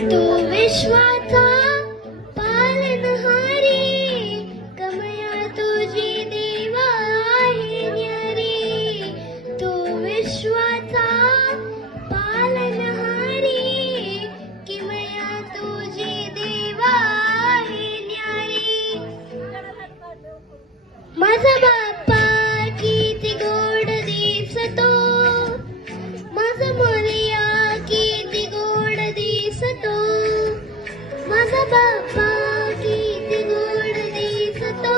तू विश्वाचा पालनहारी, कमया तुझी देवा आहे न्यारी. तू विश्वाचा पालनहारी, किमया तुझी देवा आहे न्यारी. माझा बाप्पा किती गोड दिसतो, माझा मोरया किती गोड दिसतो. माझा बाप्पा किती गोड दिसतो,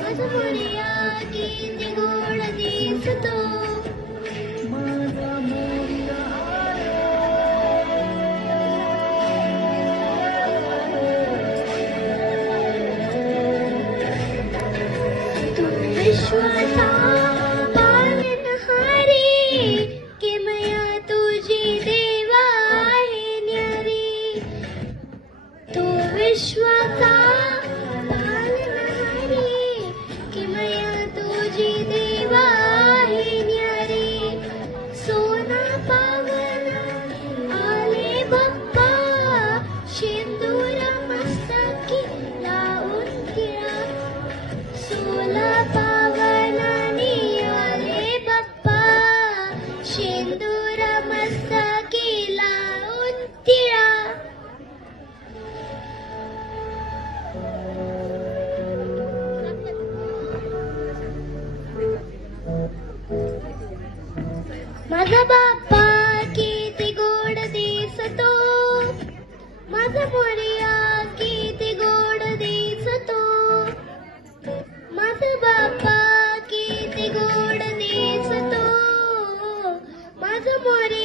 माझा मोरया किती गोड दिसतो. तू विश्वाचा पालनहारी, किमया तुझी देवा आहे न्यारी. तू विश्वाचा पालनहारी, किमया तुझी देवा आहे न्यारी. सोना पावना आले बाप्पा, शेंदूर मस्तकी लावून टिळा. सोला पावनाने आले बाप्पा, शेंदूर मस्तकी लावून टिळा. माझा बाप्पा किती गोड दिसतो, माझा मोरया किती गोड दिसतो. माझा बाप्पा किती गोड दिसतो, माझा मोरया